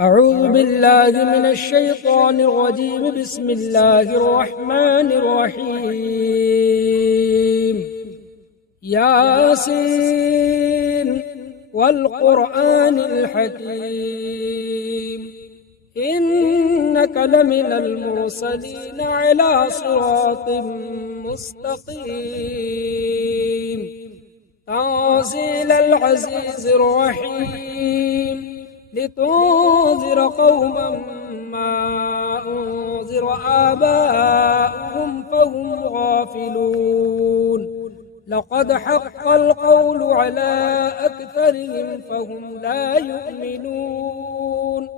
أعوذ بالله من الشيطان الرجيم. بسم الله الرحمن الرحيم. ياسين والقرآن الحكيم إنك لمن المرسلين على صراط مستقيم تنزيل العزيز الرحيم لتنذر قوما ما أنذر آباؤهم فهم غافلون لقد حق القول على أكثرهم فهم لا يؤمنون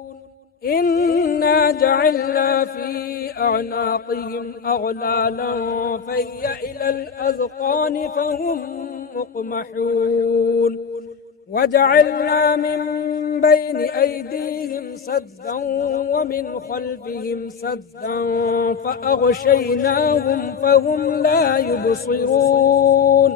إنا جعلنا في أعناقهم أغلالا فهي إلى الأذقان فهم مقمحون وجعلنا من بين أيديهم سدا ومن خلفهم سدا فأغشيناهم فهم لا يبصرون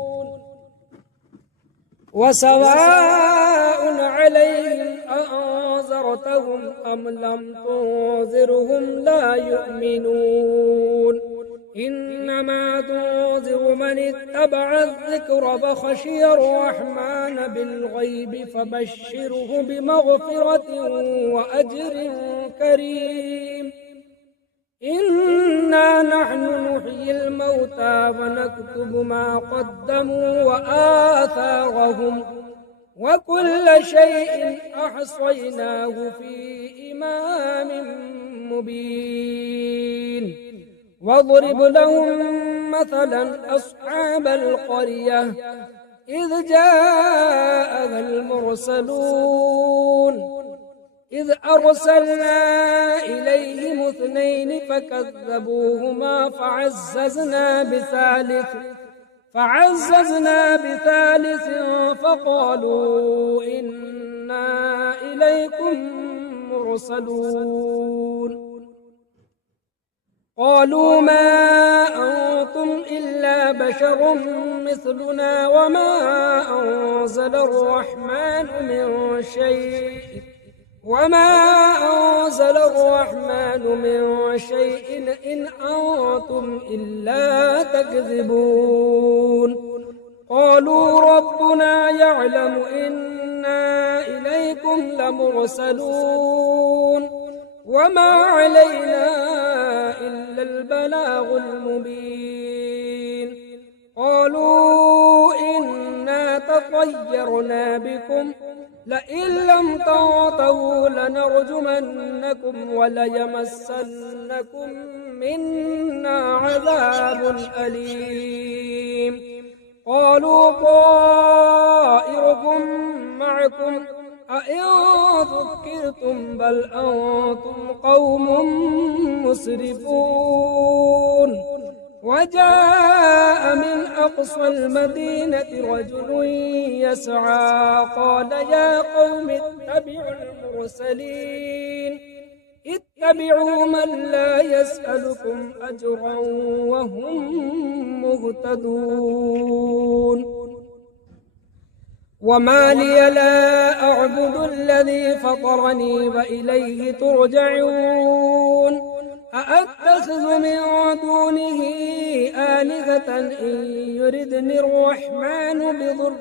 وسواء عليهم أأنذرتهم أم لم تنذرهم لا يؤمنون إنما تنذر من اتبع الذكر فخشي الرحمن بالغيب فبشره بمغفرة وأجر كريم إنا نحن نحيي الموتى ونكتب ما قدموا وآثارهم وكل شيء أحصيناه في إمام مبين واضرب لهم مثلا أصحاب القرية إذ جاءها المرسلون إذ أرسلنا إليهم اثنين فكذبوهما فعززنا بثالث فقالوا إنا إليكم مرسلون قالوا ما أنتم إلا بشر مثلنا وما أنزل الرحمن من شيء إن أنتم إلا تكذبون قالوا ربنا يعلم إنا إليكم لمرسلون وما علينا إلا البلاغ المبين قالوا إنا تطيرنا بكم لئن لم تنتهوا لنرجمنكم وليمسنكم منا عذاب أليم قالوا طائركم معكم أئن ذكرتم بل أنتم قوم مسرفون وجاء من أقصى المدينة رجل يسعى قال يا قوم اتبعوا من لا يسألكم أجرا وهم مهتدون وما لي لا أعبد الذي فطرني وإليه ترجعون أأتخذ من دونه آلهة إن يردني الرحمن بضر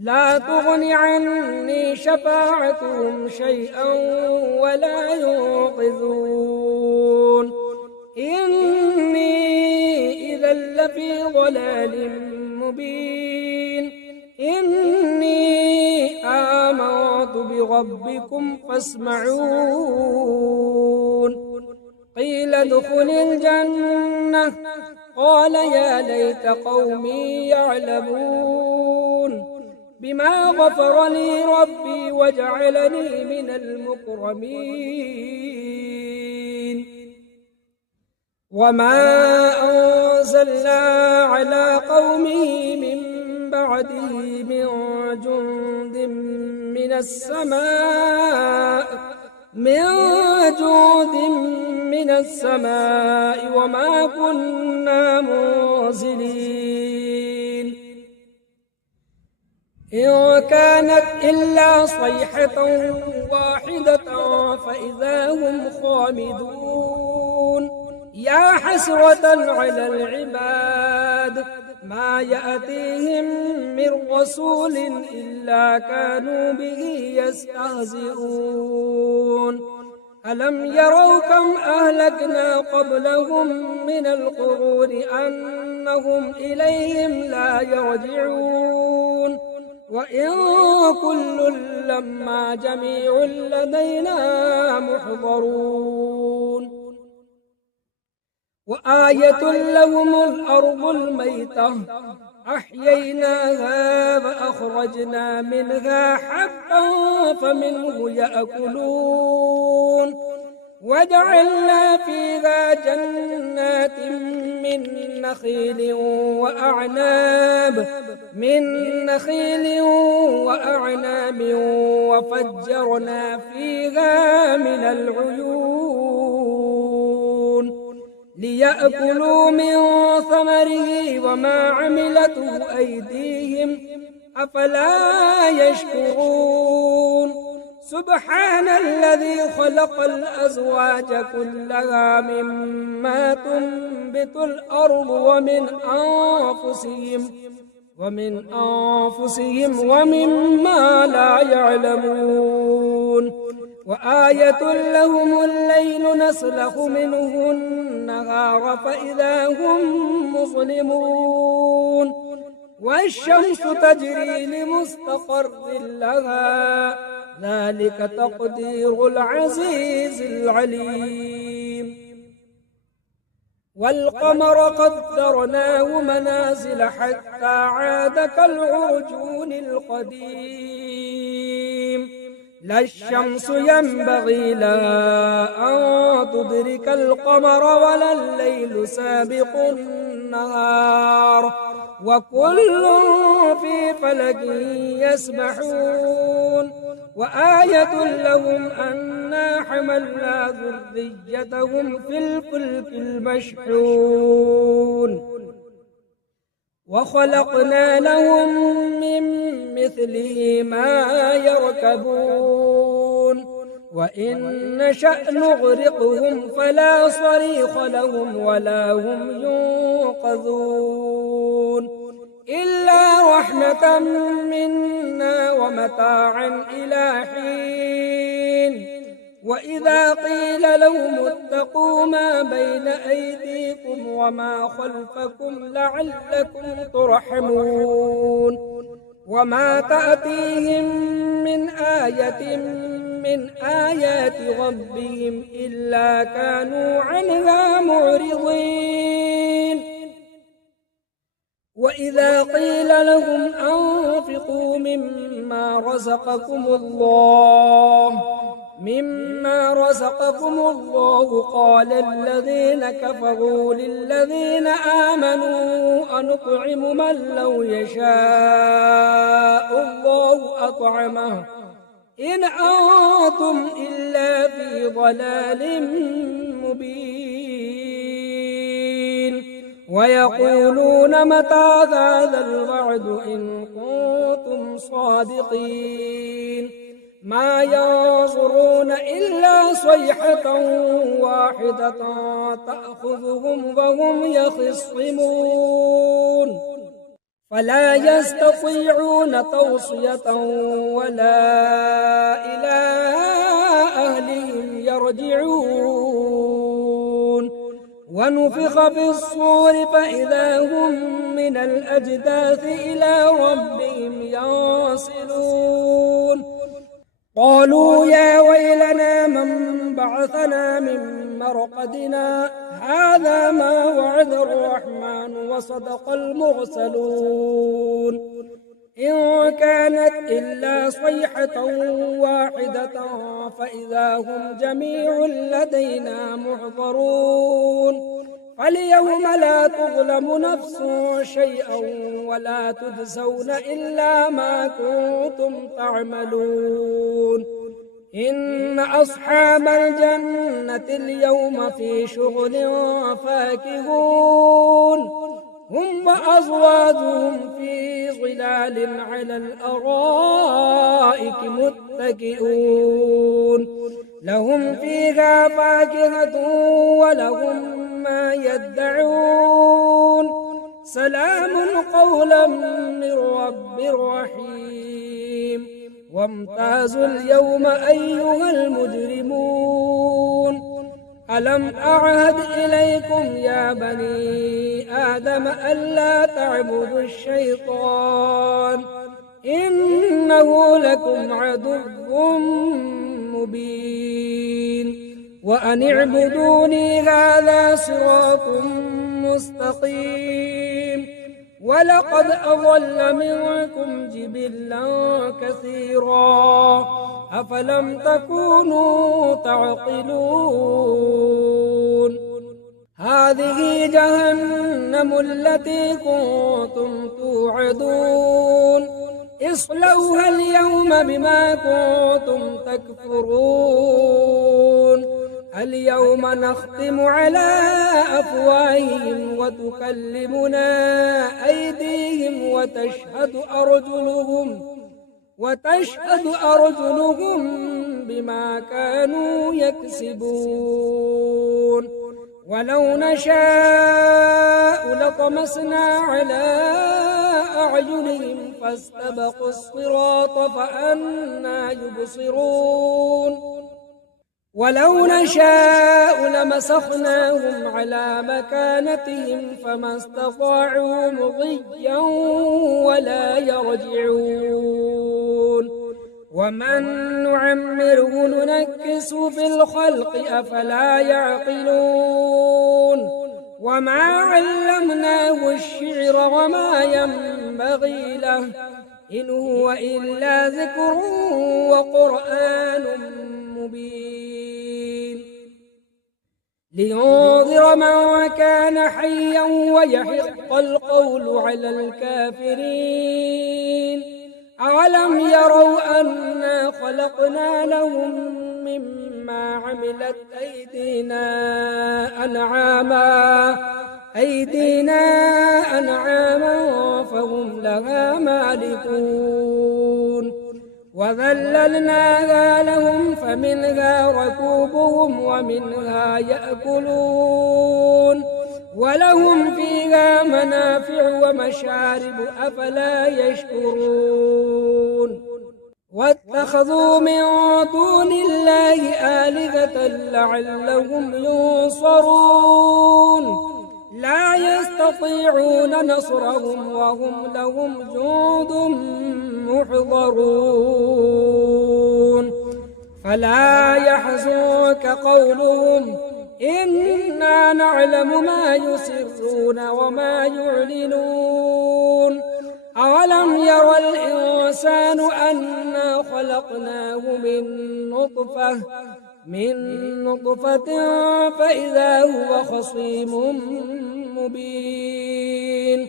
لا تغن عني شفاعتهم شيئا ولا ينقذون إني إذا لفي ضلال مبين إني آمنت بربكم فاسمعون قيل ادخل الجنة قال يا ليت قومي يعلمون بما غفر لي ربي وجعلني من المكرمين وما أنزلنا على قومه من بعده من جند من السماء وما كنا منزلين إن كانت إلا صيحة واحدة فإذا هم خامدون يا حسرة على العباد ما يأتيهم من رسول إلا كانوا به يستهزئون ألم يروا كم أهلكنا قبلهم من القرون أنهم إليهم لا يرجعون وإن كل لما جميع لدينا محضرون وآية لهم الأرض الميتة أحييناها فأخرجنا منها حبا فمنه يأكلون وجعلنا فيها جنات من نخيل وأعناب وفجرنا فيها من العيون ليأكلوا من ثمره وما عملته أيديهم أفلا يشكرون سبحان الذي خلق الأزواج كلها مما تنبت الأرض ومن أنفسهم ومما لا يعلمون وآية لهم الليل نسلخ منه النهار فإذا هم مظلمون والشمس تجري لمستقر لها ذلك تقدير العزيز العليم والقمر قدرناه منازل حتى عاد كالعرجون القديم لا الشمس ينبغي لها أن تدرك القمر ولا الليل سابق النهار وكل في فلك يسبحون وآية لهم أنا حملنا ذريتهم في الفلك المشحون وخلقنا لهم من مثله ما يركبون وإن نشأ نغرقهم فلا صريخ لهم ولا هم ينقذون إلا رحمة منا ومتاعا إلى حين وإذا قيل لهم اتقوا ما بين أيديكم وما خلفكم لعلكم ترحمون وما تأتيهم من آية من آيات ربهم إلا كانوا عنها معرضين وإذا قيل لهم أنفقوا مما رزقكم الله قال الذين كفروا للذين آمنوا أنطعم من لو يشاء الله أطعمه إن أنتم إلا في ضلال مبين ويقولون متى هذا الوعد إن كنتم صادقين ما ينظرون إلا صيحة واحدة تأخذهم وهم يخصمون فلا يستطيعون توصية ولا إلى أهلهم يرجعون ونفخ في الصور فإذا هم من الأجداث إلى ربهم ينسلون قالوا يا ويلنا من بعثنا من مرقدنا هذا ما وعد الرحمن وصدق المرسلون إن كانت إلا صيحة واحدة فإذا هم جميع لدينا محضرون فاليوم لا تظلم نفس شيئا ولا تجزون إلا ما كنتم تعملون إن أصحاب الجنة اليوم في شغل فاكهون هم وأزواجهم في ظلال على الأرائك متكئون لهم فيها فاكهة ولهم ما يدعون سلام قولا من رب رحيم وامتازوا اليوم أيها المجرمون ألم أعهد إليكم يا بني آدم ألا تعبدوا الشيطان إنه لكم عدو مبين وأن اعبدوني هذا صراط مستقيم ولقد أضل منكم جبلا كثيرا أفلم تكونوا تعقلون هذه جهنم التي كنتم توعدون اصلوها اليوم بما كنتم تكفرون اليوم نختم على أفواههم وتكلمنا أيديهم وتشهد أرجلهم بما كانوا يكسبون ولو نشاء لطمسنا على أعينهم فاستبقوا الصراط فأنى يبصرون ولو نشاء لمسخناهم على مكانتهم فما استطاعوا مضيا ولا يرجعون ومن نعمره ننكس في الخلق أفلا يعقلون وما علمناه الشعر وما ينبغي له إن هو إلا ذكر وقرآن مبين لينذر من كان حيا ويحق القول على الكافرين أولم يروا أنا خلقنا لهم مما عملت أيدينا أنعاما فهم لها مالكون وذللناها لهم فمنها ركوبهم ومنها يأكلون ولهم فيها منافع ومشارب أفلا يشكرون واتخذوا من دون الله آلهة لعلهم ينصرون لا يستطيعون نصرهم وهم لهم جند محضرون فلا يحزنك قولهم إنا نعلم ما يسرون وما يعلنون أولم ير الإنسان أنا خلقناه من نطفة فإذا هو خصيم مبين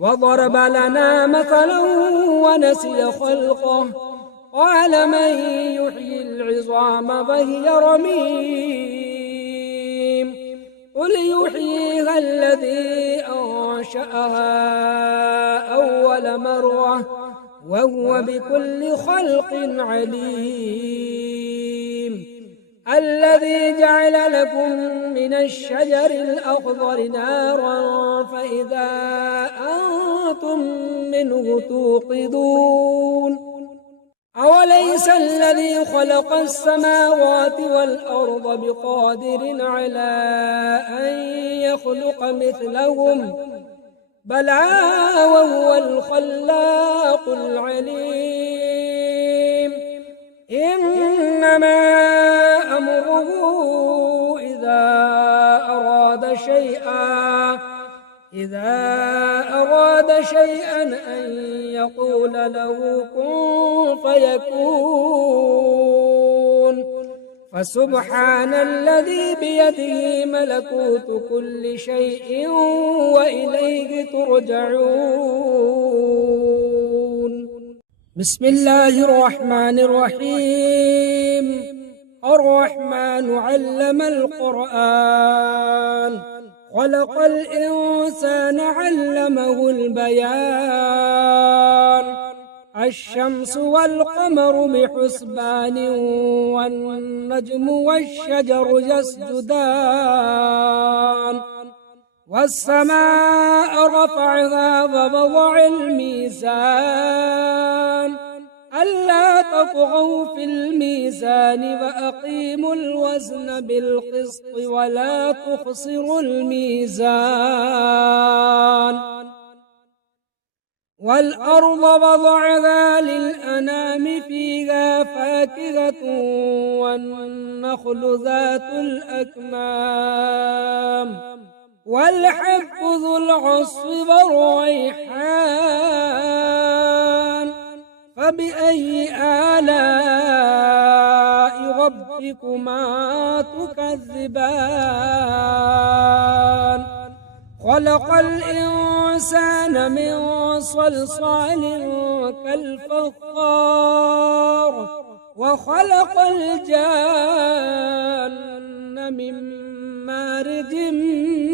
وضرب لنا مثلا ونسي خلقه قال من يحيي العظام فهي رميم قل يحييها الذي أنشأها أول مرة وهو بكل خلق عليم الذي جعل لكم من الشجر الأخضر نارا فإذا أنتم منه توقدون أوليس الذي خلق السماوات والأرض بقادر على أن يخلق مثلهم بلى وهو الخلاق العليم إنما أمره إذا أراد شيئا أن يقول له كن فيكون فسبحان الذي بيده ملكوت كل شيء وإليه ترجعون بسم الله الرحمن الرحيم الرحمن علم القرآن خلق الإنسان علمه البيان الشمس والقمر بحسبان والنجم والشجر يسجدان والسماء رفعها ووضع الميزان ألا تطغوا في الميزان وأقيموا الوزن بالقسط ولا تخسروا الميزان والأرض وضعها للأنام فيها فاكهة والنخل ذات الأكمام والحب ذو العصف والريحان فبأي آلاء ربكما تكذبان خلق الإنسان من صلصال كالفخار وخلق الجان من مارج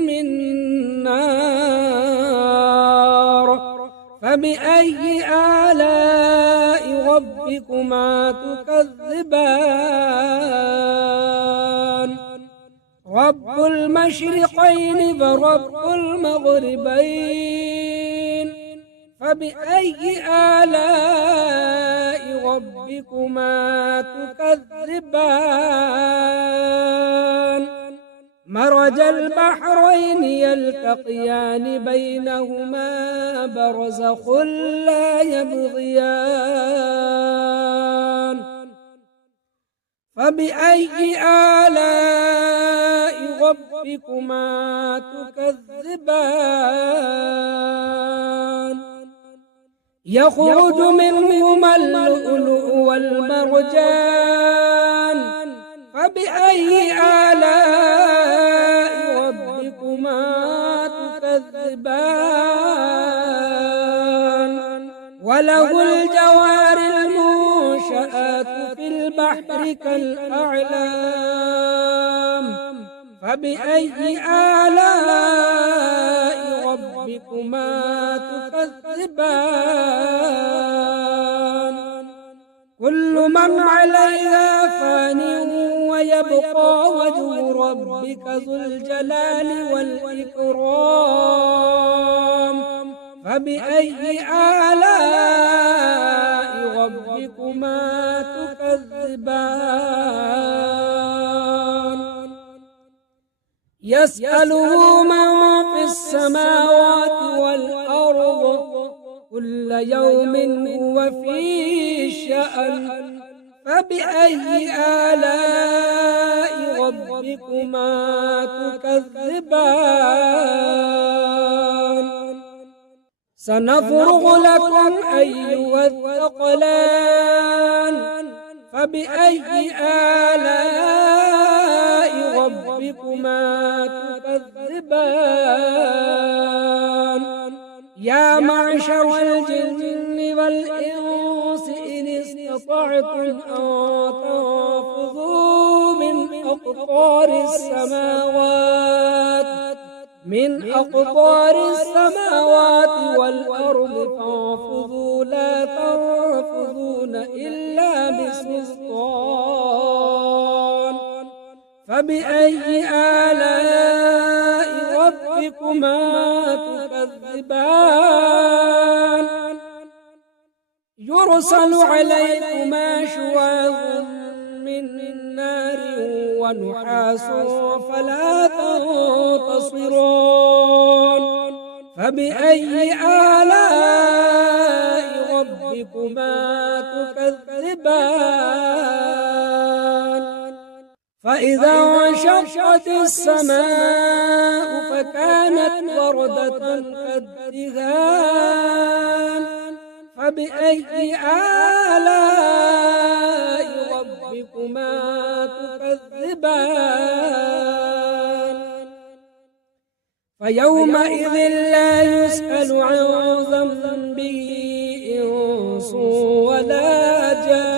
من نار فبأي آلاء ربكما تكذبان رب المشرقين ورب المغربين فبأي آلاء ربكما تكذبان مرج البحرين يلتقيان بينهما برزخ لا يبغيان فبأي آلاء ربكما تكذبان يخرج منهما اللؤلؤ والمرجان فبأي آلاء ربكما تكذبان وله الجوار المنشآت في البحر كالأعلام فبأي آلاء ربكما تكذبان كل من عليها فان ويبقى وجه ربك ذو الجلال والإكرام فبأي آلاء ربكما تكذبان يسأله من في السماوات والأرض كل يوم هو في شأن فبأي آلاء ربكما تكذبان سنفرغ لكم أيها الثقلان فبأي آلاء ربكما تكذبان يا معشر الجن والإنس إن استطعتم أن تنفذوا من أقطار السماوات والأرض فانفذوا لا تنفذون إلا بسلطان فبأي آلاء ربكما تكذبان يرسل عليكما شواظ من نار ونحاس فلا تنتصرون فبأي آلاء ربكما تكذبان فإذا انشقت السماء فكانت وردة كالدهان فبأي آلاء ربكما تكذبان فيومئذ لا يسأل عن ذنبه إنس ولا جان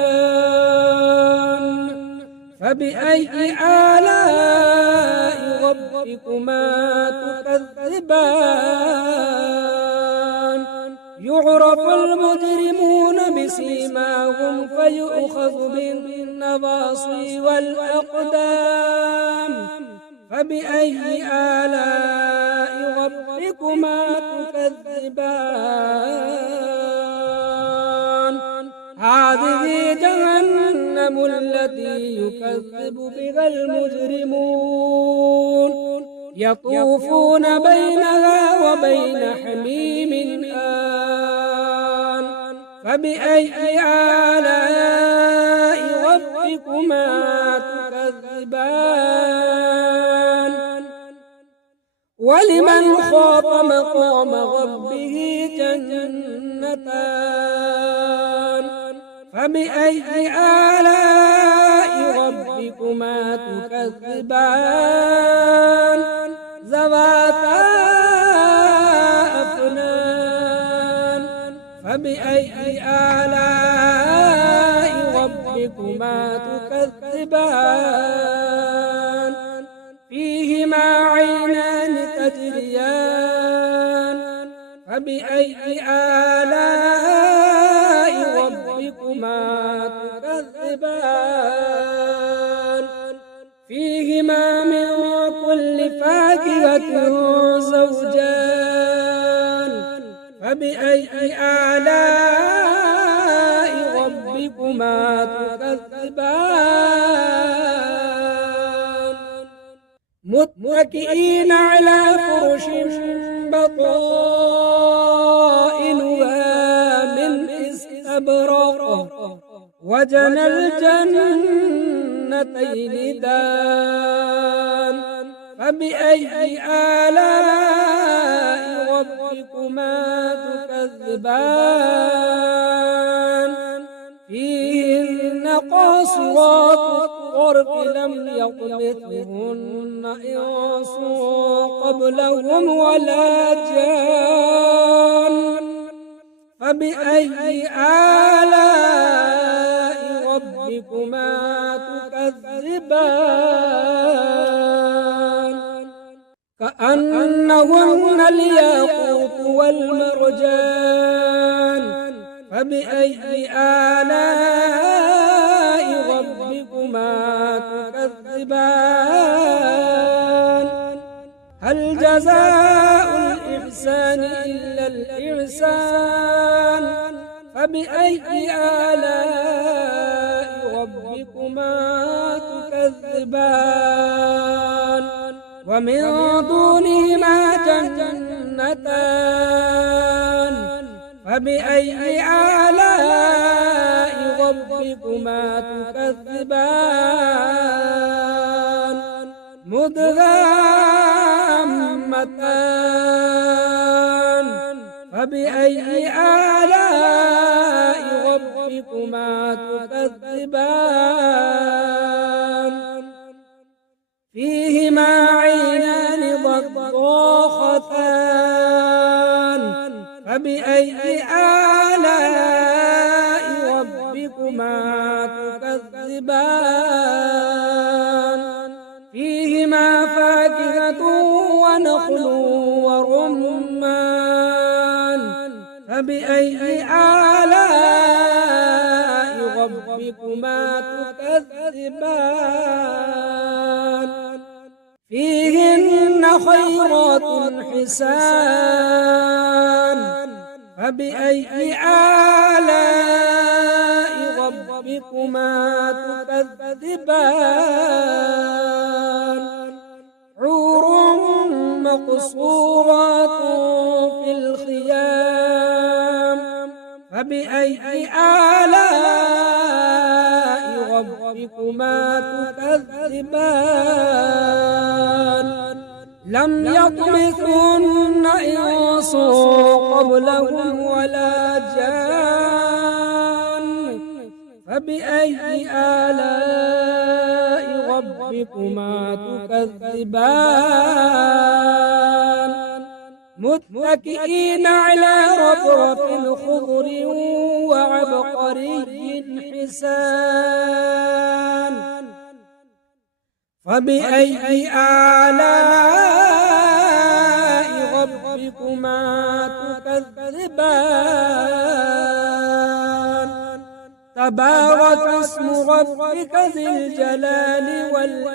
فبأي آلاء ربكما تكذبان يعرف المجرمون بسيماهم فيؤخذ بالنواصي والأقدام فبأي آلاء ربكما تكذبان هذه جهنم التي يكذب بها المجرمون يطوفون بينها وبين حميم آن فبأي آلاء ربكما تكذبان ولمن خاف مقام ربه جنتان فبأي آلاء ربكما تكذبان ذواتا أفنان فبأي آلاء ربكما تكذبان فيهما عينان تجريان فبأي آلاء ربكما تكذبان فيهما من كل فاكهة زوجان فبأي آلاء ربكما تكذبان متكئين على فرش بطائنها من استبرق وجنى الجنتين دان فبأي آلاء ربكما تكذبان فيهن قاصرات الطرف لم يطمثهن إنس قبلهم ولا جان فبأي آلاء ربكما تكذبان كأنهن الياقوت والمرجان فبأي آلاء ربكما تكذبان هل جزاء الإحسان إلا الإحسان فبأي آلاء ربكما تكذبان ومن دونهما جنتان فبأي آلاء ربكما تكذبان مدهامتان فبأي آلاء ربكما تكذبان فيهما عينان ضاختان فبأي آلاء ربكما تكذبان فيهما فاكهة ونخل ورمان فبأي آلاء ربكما تكذبان فيهن خيرات حسان فبأي آلاء ربكما تكذبان حور مقصورات في الخيام فبأي آلاء ربكما تكذبان لم يطمثهن إنس قبلهم ولا جان فبأي آلاء ربكما تكذبان متكئين على رفرف خضر وعبقري حسان فبأي آلاء ربكما تكذبان تبارك اسم ربك ذي الجلال والإكرام